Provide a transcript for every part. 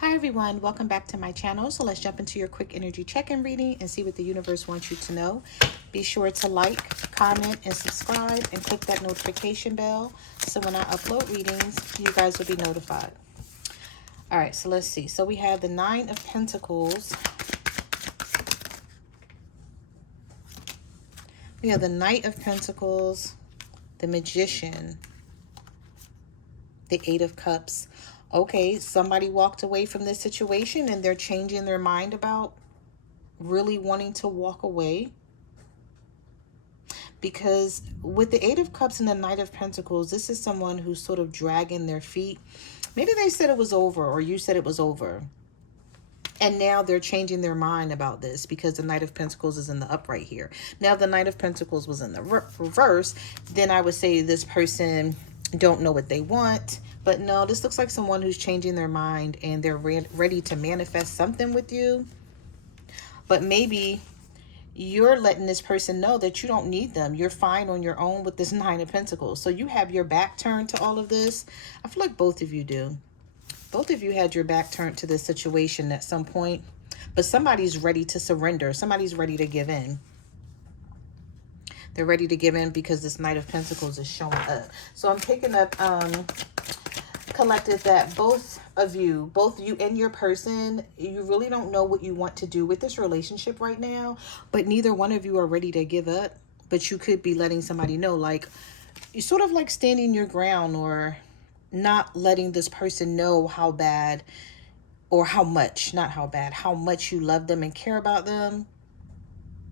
Hi everyone, welcome back to my channel. So let's jump into your quick energy check-in reading and see what the universe wants you to know. Be sure to like, comment, and subscribe and click that notification bell so when I upload readings, you guys will be notified. All right, so let's see. So we have the Nine of Pentacles. We have the Knight of Pentacles, the Magician, the Eight of Cups. Okay, somebody walked away from this situation and they're changing their mind about really wanting to walk away. Because with the Eight of Cups and the Knight of Pentacles, this is someone who's sort of dragging their feet. Maybe they said it was over, or you said it was over. And now they're changing their mind about this because the Knight of Pentacles is in the upright here. Now, if the Knight of Pentacles was in the reverse, then I would say this person don't know what they want. But no, this looks like someone who's changing their mind and they're ready to manifest something with you. But maybe you're letting this person know that you don't need them. You're fine on your own with this Nine of Pentacles. So you have your back turned to all of this. I feel like both of you do. Both of you had your back turned to this situation at some point. But somebody's ready to surrender. Somebody's ready to give in. They're ready to give in because this Knight of Pentacles is showing up. So I'm picking up, collective, that both you and your person, you really don't know what you want to do with this relationship right now, but neither one of you are ready to give up. But you could be letting somebody know, like, you sort of like standing your ground, or not letting this person know how bad, or how much, not how bad, how much you love them and care about them.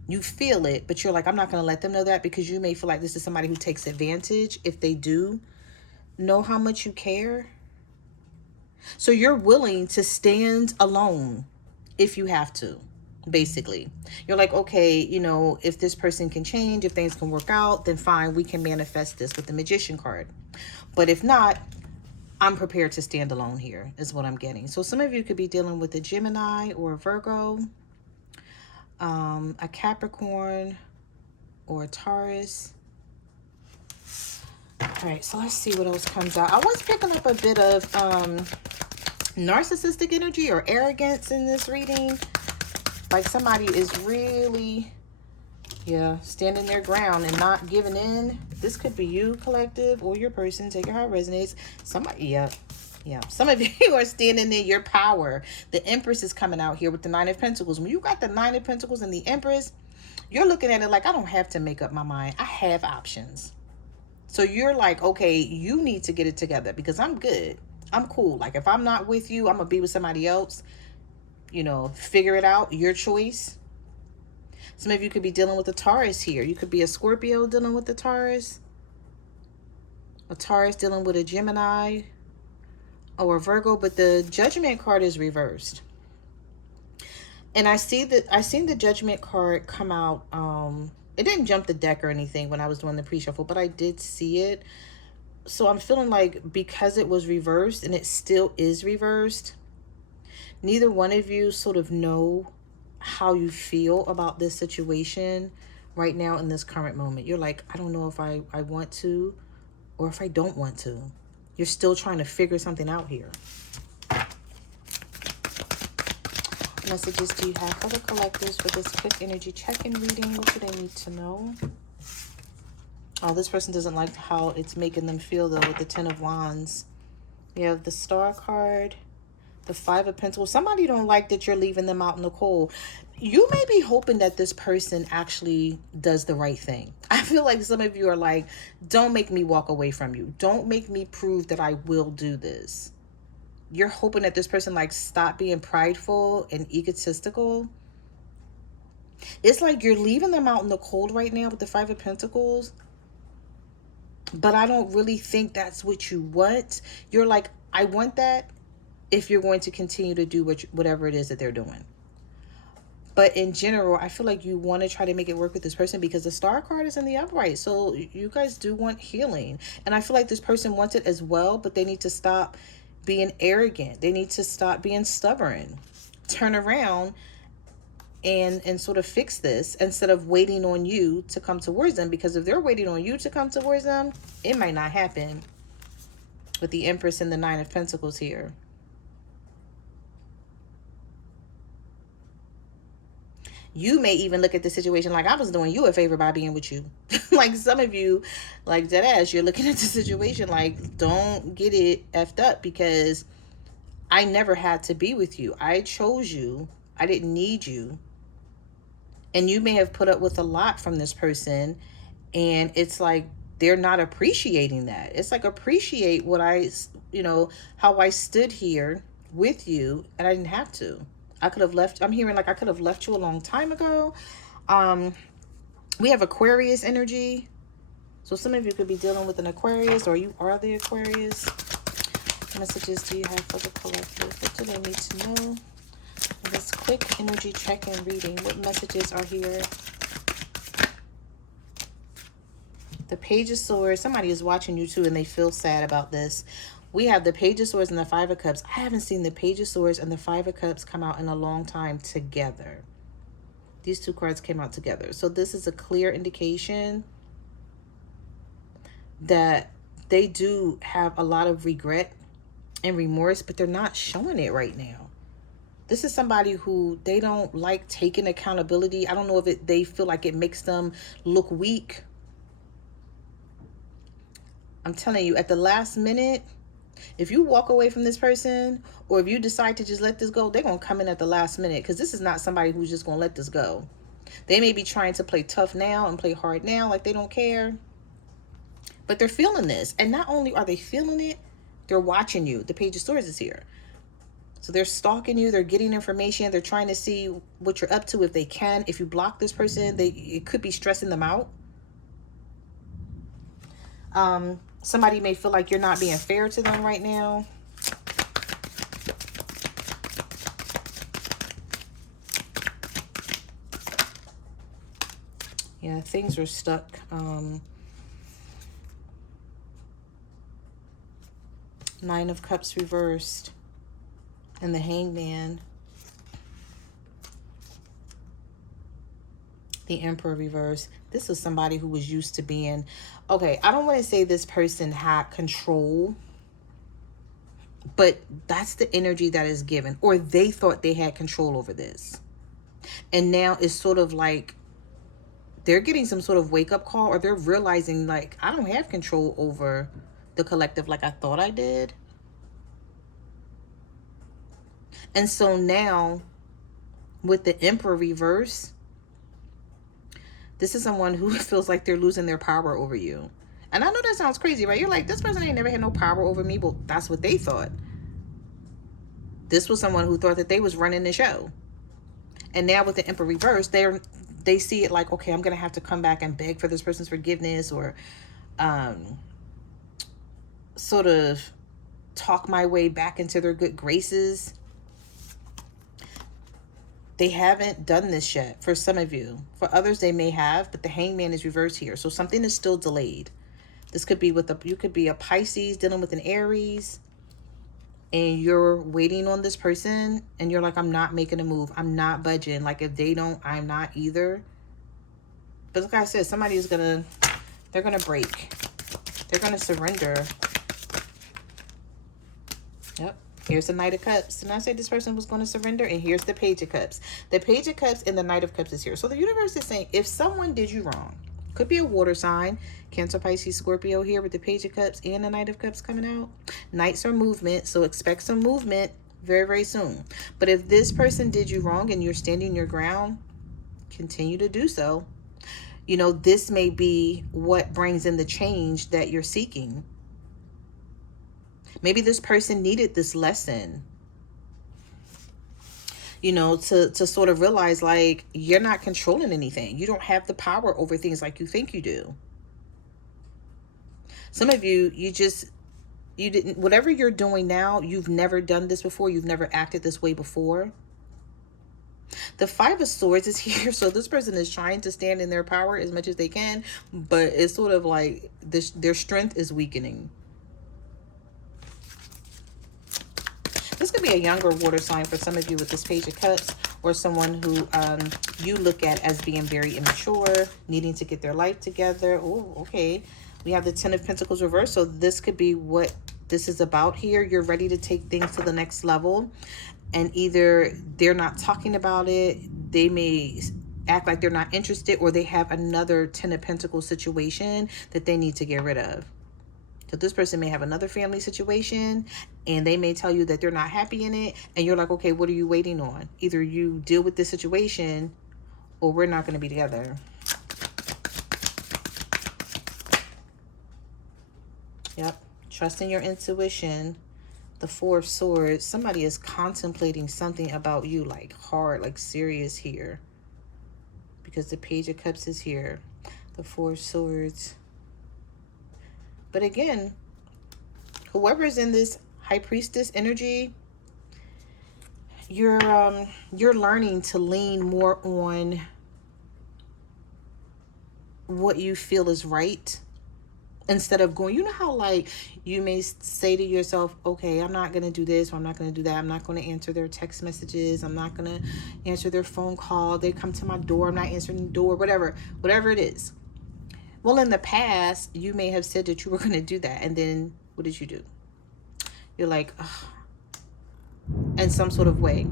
You feel it, but you're like, I'm not going to let them know that, because you may feel like this is somebody who takes advantage if they do know how much you care. So you're willing to stand alone if you have to, basically. You're like, okay, you know, if this person can change, if things can work out, then fine, we can manifest this with the Magician card. But if not, I'm prepared to stand alone here, is what I'm getting. So some of you could be dealing with a Gemini or a Virgo, a Capricorn, or a Taurus. All right, so let's see what else comes out. I was picking up a bit of narcissistic energy or arrogance in this reading. Like somebody is really, standing their ground and not giving in. This could be you, collective, or your person. Take it how it resonates. Somebody, some of you are standing in your power. The Empress is coming out here with the Nine of Pentacles. When you got the Nine of Pentacles and the Empress, you're looking at it like, I don't have to make up my mind. I have options. So you're like, okay, you need to get it together because I'm good. I'm cool. Like, if I'm not with you, I'm going to be with somebody else. You know, figure it out. Your choice. Some of you could be dealing with a Taurus here. You could be a Scorpio dealing with the Taurus. A Taurus dealing with a Gemini or a Virgo. But the Judgment card is reversed. And I seen the Judgment card come out. It didn't jump the deck or anything when I was doing the pre-shuffle, but I did see it. So I'm feeling like because it was reversed, and it still is reversed, neither one of you sort of know how you feel about this situation right now in this current moment. You're like, I don't know if I want to or if I don't want to. You're still trying to figure something out here. Messages do you have for the collectives for this quick energy check-in reading? What do they need to know? Oh, this person doesn't like how it's making them feel, though, with the Ten of Wands. We have the Star card, the Five of Pentacles. Somebody don't like that you're leaving them out in the cold. You may be hoping that this person actually does the right thing. I feel like some of you are like, don't make me walk away from you. Don't make me prove that I will do this. You're hoping that this person, like, stop being prideful and egotistical. It's like you're leaving them out in the cold right now with the Five of Pentacles. But I don't really think that's what you want. You're like, I want that if you're going to continue to do whatever it is that they're doing. But in general, I feel like you want to try to make it work with this person because the Star card is in the upright. So you guys do want healing. And I feel like this person wants it as well, but they need to stop being arrogant. They need to stop being stubborn. Turn around and sort of fix this instead of waiting on you to come towards them. Because if they're waiting on you to come towards them, it might not happen with the Empress and the Nine of Pentacles here. You may even look at the situation like I was doing you a favor by being with you. Like some of you, like dead ass, you're looking at the situation like, don't get it effed up, because I never had to be with you. I chose you. I didn't need you. And you may have put up with a lot from this person, and it's like they're not appreciating that. It's like, appreciate what how I stood here with you, and I didn't have to. I could have left. I'm hearing like I could have left you a long time ago. We have Aquarius energy. So some of you could be dealing with an Aquarius, or you are the Aquarius. What messages do you have for the collective? What do they need to know? This quick energy check-in reading. What messages are here? The Page of Swords. Somebody is watching you too, and they feel sad about this. We have the Page of Swords and the Five of Cups. I haven't seen the Page of Swords and the Five of Cups come out in a long time together. These two cards came out together. So this is a clear indication that they do have a lot of regret and remorse, but they're not showing it right now. This is somebody who they don't like taking accountability. I don't know if they feel like it makes them look weak. I'm telling you, at the last minute, if you walk away from this person, or if you decide to just let this go, they're going to come in at the last minute, because this is not somebody who's just going to let this go. They may be trying to play tough now and play hard now, like they don't care. But they're feeling this. And not only are they feeling it, they're watching you. The Page of Swords is here. So they're stalking you. They're getting information. They're trying to see what you're up to if they can. If you block this person, it could be stressing them out. Somebody may feel like you're not being fair to them right now. Yeah, things are stuck. Nine of Cups reversed. And the Hangman. The Emperor reversed. This is somebody who was used to being... Okay, I don't want to say this person had control, but that's the energy that is given. Or they thought they had control over this. And now it's sort of like they're getting some sort of wake-up call, or they're realizing like, I don't have control over the collective like I thought I did. And so now with the Emperor reverse, this is someone who feels like they're losing their power over you. And I know that sounds crazy, right? You're like, this person ain't never had no power over me. But that's what they thought. This was someone who thought that they was running the show. And now with the Emperor reverse, they see it like, okay, I'm going to have to come back and beg for this person's forgiveness, or sort of talk my way back into their good graces. They haven't done this yet for some of you. For others, they may have, but the Hangman is reversed here. So something is still delayed. This could be you could be a Pisces dealing with an Aries, and you're waiting on this person, and you're like, I'm not making a move. I'm not budging. Like if they don't, I'm not either. But like I said, somebody is they're going to break. They're going to surrender. Yep. Here's the Knight of Cups. And I said this person was going to surrender. And here's the Page of Cups. The Page of Cups and the Knight of Cups is here. So the universe is saying, if someone did you wrong, could be a water sign, Cancer, Pisces, Scorpio here with the Page of Cups and the Knight of Cups coming out. Knights are movement. So expect some movement very, very soon. But if this person did you wrong and you're standing your ground, continue to do so. You know, this may be what brings in the change that you're seeking. Maybe this person needed this lesson, you know, to sort of realize like you're not controlling anything. You don't have the power over things like you think you do. Some of you, you didn't, whatever you're doing now, you've never done this before. You've never acted this way before. The Five of Swords is here. So this person is trying to stand in their power as much as they can, but it's sort of like their strength is weakening. This could be a younger water sign for some of you with this Page of Cups, or someone who you look at as being very immature, needing to get their life together. Oh, okay. We have the Ten of Pentacles reversed. So this could be what this is about here. You're ready to take things to the next level. And either they're not talking about it. They may act like they're not interested, or they have another 10 of Pentacles situation that they need to get rid of. So this person may have another family situation, and they may tell you that they're not happy in it, and you're like, okay, what are you waiting on? Either you deal with this situation, or we're not going to be together. Yep. Trusting your intuition. The Four of Swords. Somebody is contemplating something about you, like hard, like serious here. Because the Page of Cups is here. The Four of Swords. But again, whoever's in this High Priestess energy, you're learning to lean more on what you feel is right, instead of going, you know how like you may say to yourself, okay, I'm not going to do this, or I'm not going to do that. I'm not going to answer their text messages. I'm not going to answer their phone call. They come to my door, I'm not answering the door, whatever it is. Well, in the past, you may have said that you were going to do that. And then what did you do? You're like, ugh, in some sort of way.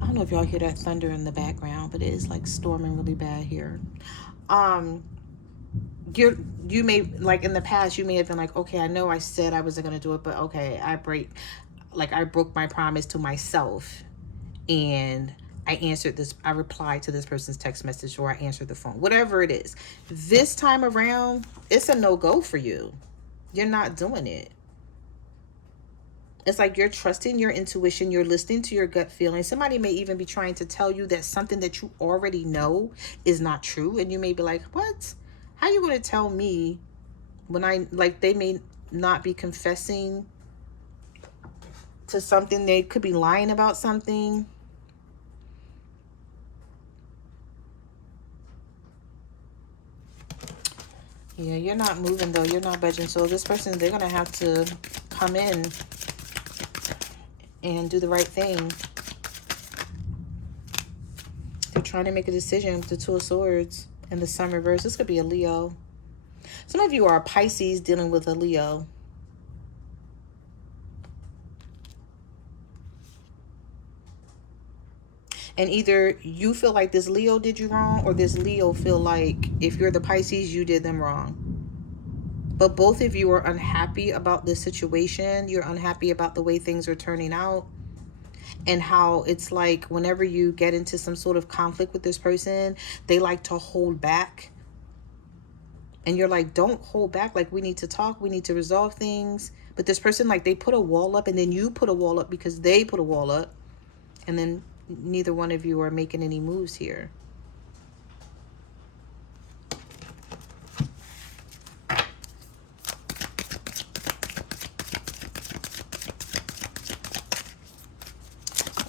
I don't know if y'all hear that thunder in the background, but it is like storming really bad here. You may, like in the past, you may have been like, okay, I know I said I wasn't going to do it, but okay, I broke my promise to myself, and I replied to this person's text message, or I answered the phone, whatever it is. This time around, it's a no-go for you. You're not doing it. It's like you're trusting your intuition. You're listening to your gut feeling. Somebody may even be trying to tell you that something that you already know is not true. And you may be like, what? How are you going to tell me when they may not be confessing to something. They could be lying about something. Yeah, you're not moving though. You're not budging. So this person, they're going to have to come in and do the right thing. They're trying to make a decision with the Two of Swords and the Sun reverse. This could be a Leo. Some of you are Pisces dealing with a Leo. And either you feel like this Leo did you wrong, or this Leo feel like if you're the Pisces, you did them wrong. But both of you are unhappy about this situation. You're unhappy about the way things are turning out. And how it's like whenever you get into some sort of conflict with this person, they like to hold back. And you're like, don't hold back. Like, we need to talk. We need to resolve things. But this person, like, they put a wall up, and then you put a wall up because they put a wall up. And then neither one of you are making any moves here.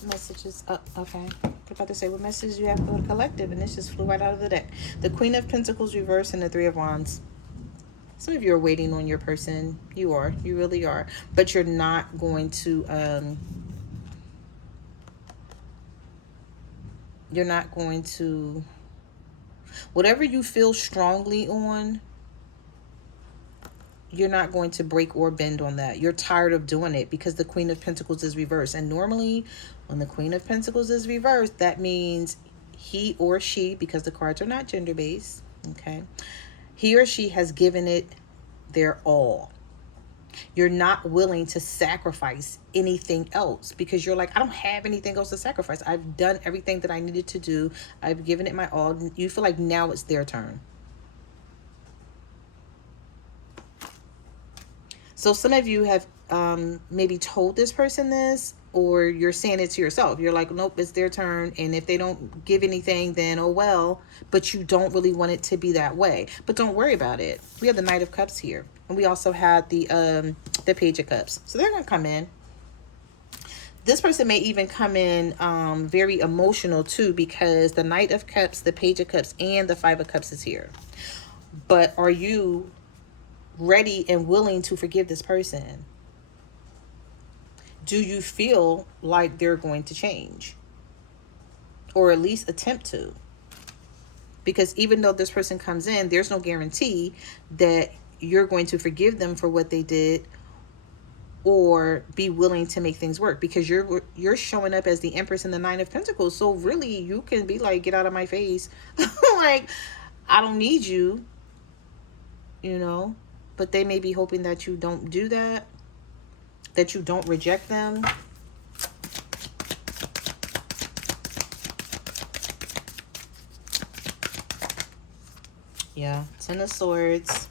Messages up. Okay. I'm about to say, what message you have for the collective? And this just flew right out of the deck. The Queen of Pentacles reverse and the Three of Wands. Some of you are waiting on your person. You are. You really are. But you're not going to... you're not going to... Whatever you feel strongly on, you're not going to break or bend on that. You're tired of doing it because the Queen of Pentacles is reversed. And normally, when the Queen of Pentacles is reversed, that means he or she, because the cards are not gender-based, okay? He or she has given it their all. You're not willing to sacrifice anything else because you're like, I don't have anything else to sacrifice. I've done everything that I needed to do. I've given it my all. You feel like now it's their turn. So some of you have maybe told this person this, or you're saying it to yourself. You're like, nope, it's their turn. And if they don't give anything, then oh well. But you don't really want it to be that way. But don't worry about it. We have the Knight of Cups here. And we also had the Page of Cups. So they're going to come in. This person may even come in very emotional too, because the Knight of Cups, the Page of Cups, and the Five of Cups is here. But are you ready and willing to forgive this person? Do you feel like they're going to change? Or at least attempt to? Because even though this person comes in, there's no guarantee that you're going to forgive them for what they did, or be willing to make things work, because you're showing up as the Empress and the Nine of Pentacles. So really, you can be like, get out of my face. Like, I don't need you, you know. But they may be hoping that you don't do that, that you don't reject them. Yeah, Ten of Swords,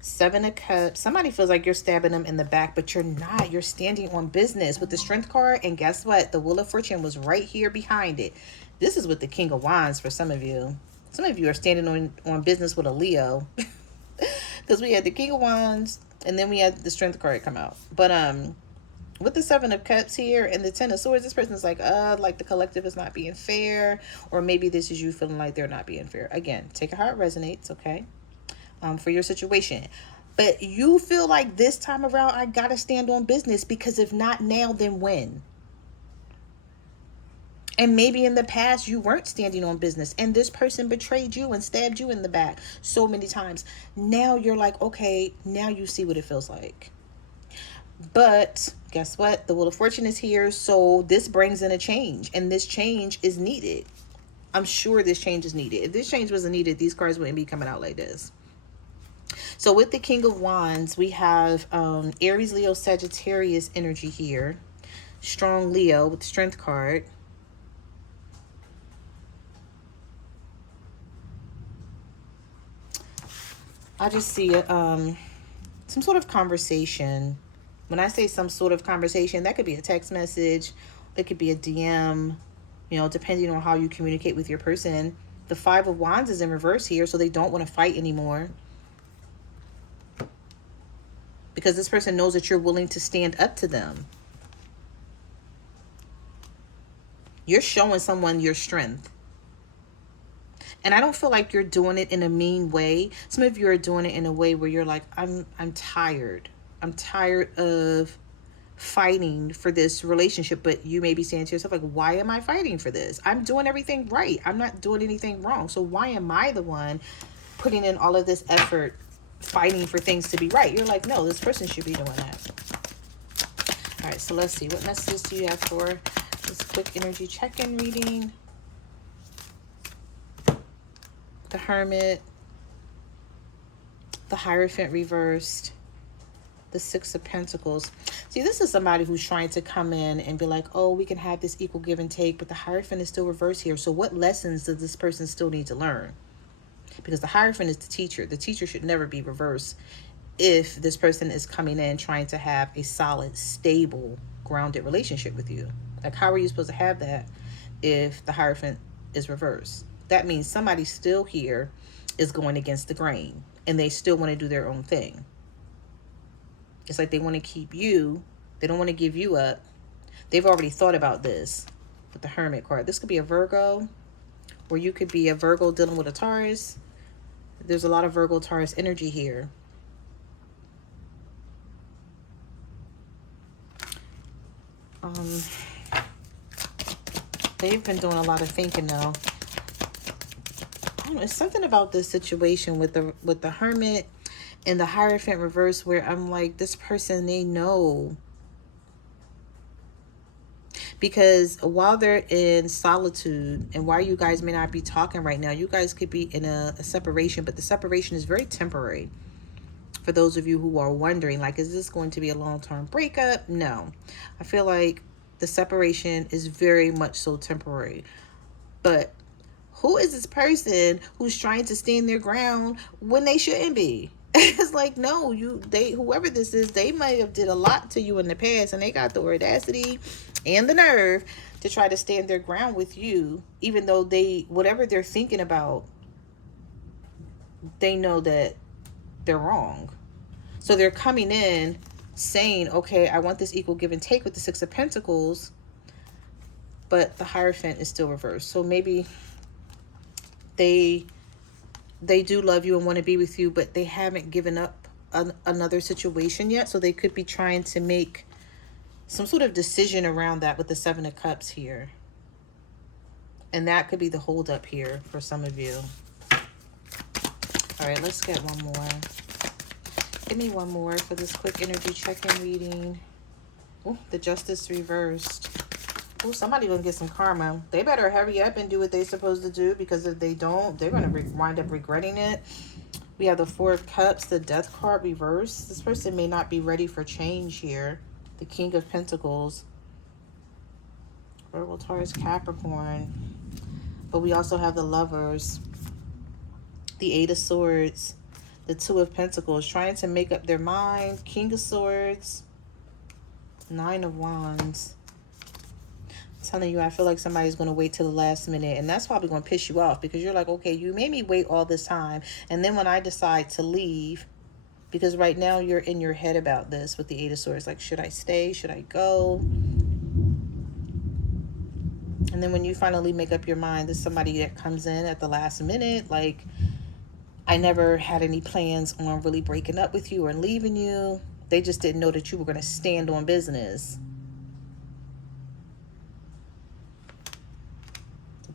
Seven of Cups. Somebody feels like you're stabbing them in the back, but you're not. You're standing on business with the Strength card. And guess what? The Wheel of Fortune was right here behind it. This is with the King of Wands for some of you. Some of you are standing on business with a Leo. Because we had the King of Wands, and then we had the Strength card come out. But with the Seven of Cups here and the Ten of Swords, this person's like the collective is not being fair. Or maybe this is you feeling like they're not being fair. Again, take it how it resonates, okay? For your situation. But you feel like this time around, I gotta stand on business, because if not now, then when? And maybe in the past you weren't standing on business and this person betrayed you and stabbed you in the back so many times. Now you're like, okay, now you see what it feels like. But guess what? The Wheel of Fortune is here. So this brings in a change, and this change is needed. I'm sure this change is needed. If this change wasn't needed, these cards wouldn't be coming out like this. So with the King of Wands, we have Aries, Leo, Sagittarius energy here. Strong Leo with the Strength card. I just see some sort of conversation. When I say some sort of conversation, that could be a text message. It could be a DM, you know, depending on how you communicate with your person. The Five of Wands is in reverse here, so they don't want to fight anymore. Because this person knows that you're willing to stand up to them. You're showing someone your strength. And I don't feel like you're doing it in a mean way. Some of you are doing it in a way where you're like, I'm tired. I'm tired of fighting for this relationship. But you may be saying to yourself, like, why am I fighting for this? I'm doing everything right. I'm not doing anything wrong. So why am I the one putting in all of this effort fighting for things to be right? You're like, no, this person should be doing that. All right, so let's see. What messages do you have for this quick energy check-in reading? The Hermit, the Hierophant reversed, the Six of Pentacles. See, this is somebody who's trying to come in and be like, oh, we can have this equal give and take, but the Hierophant is still reversed here. So what lessons does this person still need to learn? Because the Hierophant is the teacher. The teacher should never be reversed if this person is coming in trying to have a solid, stable, grounded relationship with you. Like, how are you supposed to have that if the Hierophant is reversed? That means somebody still here is going against the grain and they still want to do their own thing. It's like they want to keep you. They don't want to give you up. They've already thought about this with the Hermit card. This could be a Virgo, or you could be a Virgo dealing with a Taurus. There's a lot of Virgo Taurus energy here. They've been doing a lot of thinking though. I don't know, it's something about this situation with the Hermit and the Hierophant reverse where I'm like, this person, they know. Because while they're in solitude and while you guys may not be talking right now, you guys could be in a separation, but the separation is very temporary. For those of you who are wondering, like, is this going to be a long-term breakup? No. I feel like the separation is very much so temporary. But who is this person who's trying to stand their ground when they shouldn't be? It's like, no, whoever this is, they might have did a lot to you in the past, and they got the audacity and the nerve to try to stand their ground with you, even though whatever they're thinking about, they know that they're wrong. So they're coming in saying, okay, I want this equal give and take with the Six of Pentacles, but the Hierophant is still reversed. So maybe they do love you and want to be with you, but they haven't given up another situation yet. So they could be trying to make some sort of decision around that with the Seven of Cups here. And that could be the holdup here for some of you. All right, let's get one more. Give me one more for this quick energy check-in reading. Ooh, the Justice reversed. Oh, somebody gonna get some karma. They better hurry up and do what they're supposed to do, because if they don't, they're gonna wind up regretting it. We have the Four of Cups, the Death card reversed. This person may not be ready for change here. The King of Pentacles. Virgo, Taurus, Capricorn. But we also have the Lovers. The Eight of Swords. The Two of Pentacles. Trying to make up their mind. King of Swords. Nine of Wands. Telling you, I feel like somebody's going to wait till the last minute, and that's probably going to piss you off, because you're like, okay, you made me wait all this time, and then when I decide to leave, because right now you're in your head about this with the Eight of Swords, like, should I stay, should I go? And then when you finally make up your mind, there's somebody that comes in at the last minute, like, I never had any plans on really breaking up with you or leaving you. They just didn't know that you were going to stand on business.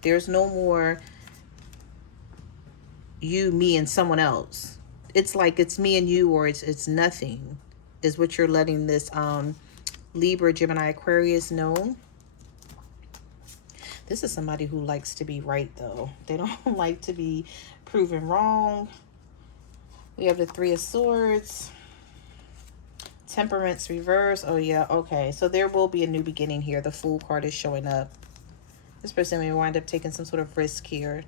There's no more you, me, and someone else. It's like it's me and you, or it's nothing, is what you're letting this Libra, Gemini, Aquarius know. This is somebody who likes to be right, though. They don't like to be proven wrong. We have the Three of Swords. Temperance reverse. Oh, yeah. Okay. So there will be a new beginning here. The Fool card is showing up. This person may wind up taking some sort of risk here.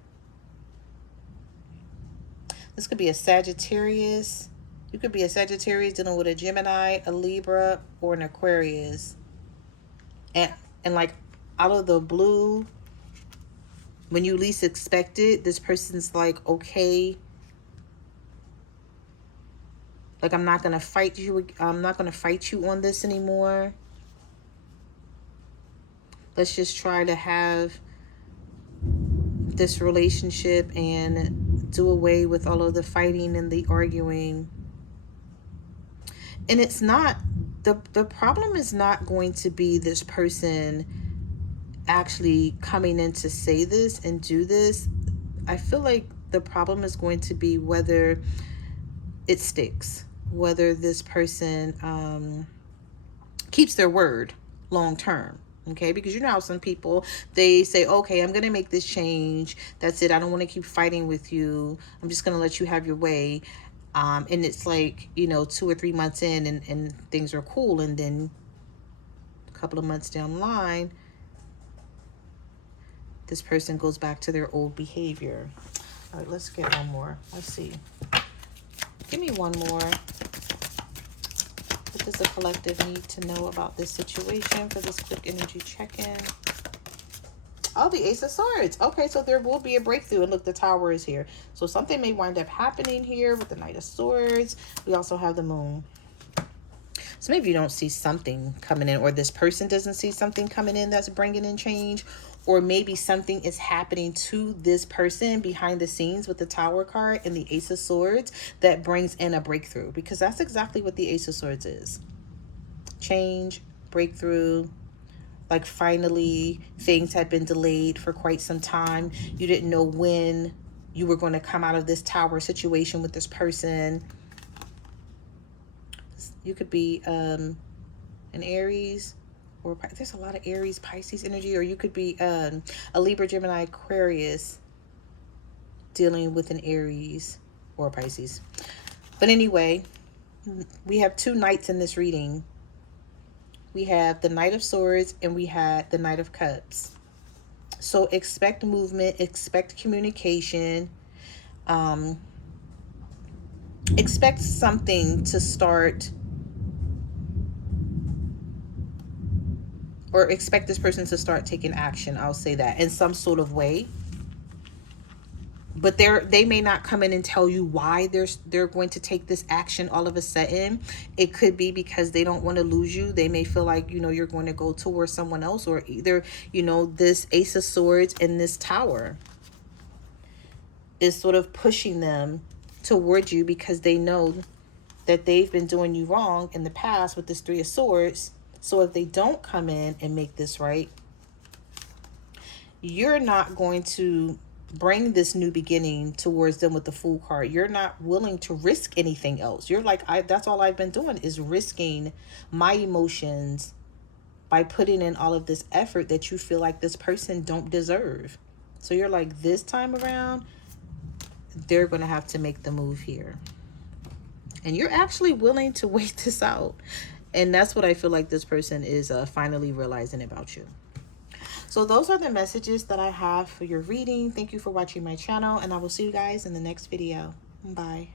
This could be a Sagittarius. You could be a Sagittarius dealing with a Gemini, a Libra, or an Aquarius. And like, out of the blue, when you least expect it, this person's like, okay, like, I'm not going to fight you. I'm not going to fight you on this anymore. Let's just try to have this relationship and do away with all of the fighting and the arguing. And it's not, the problem is not going to be this person actually coming in to say this and do this. I feel like the problem is going to be whether it sticks, whether this person keeps their word long term. Okay, because you know how some people, they say, okay, I'm going to make this change. That's it. I don't want to keep fighting with you. I'm just going to let you have your way. And it's like, you know, 2 or 3 months in, and things are cool. And then a couple of months down the line, this person goes back to their old behavior. All right, let's get one more. Let's see. Give me one more. What does the collective need to know about this situation for this quick energy check-in? Oh, the Ace of Swords. Okay, so there will be a breakthrough. And look, the Tower is here. So something may wind up happening here with the Knight of Swords. We also have the Moon. So maybe you don't see something coming in, or this person doesn't see something coming in that's bringing in change. Or maybe something is happening to this person behind the scenes with the Tower card and the Ace of Swords that brings in a breakthrough. Because that's exactly what the Ace of Swords is. Change, breakthrough. Like, finally, things had been delayed for quite some time. You didn't know when you were going to come out of this Tower situation with this person. You could be an Aries. Or there's a lot of Aries, Pisces energy. Or you could be a Libra, Gemini, Aquarius dealing with an Aries or Pisces. But anyway, we have 2 knights in this reading. We have the Knight of Swords and we had the Knight of Cups. So expect movement, expect communication. Expect something to start, or expect this person to start taking action. I'll say that in some sort of way. But they may not come in and tell you why they're going to take this action all of a sudden. It could be because they don't want to lose you. They may feel like, you know, you're going to go towards someone else, or either, you know, this Ace of Swords and this Tower is sort of pushing them towards you, because they know that they've been doing you wrong in the past with this Three of Swords. So if they don't come in and make this right, you're not going to bring this new beginning towards them with the Fool card. You're not willing to risk anything else. You're like, that's all I've been doing is risking my emotions by putting in all of this effort that you feel like this person don't deserve. So you're like, this time around, they're going to have to make the move here. And you're actually willing to wait this out. And that's what I feel like this person is finally realizing about you. So those are the messages that I have for your reading. Thank you for watching my channel, and I will see you guys in the next video. Bye.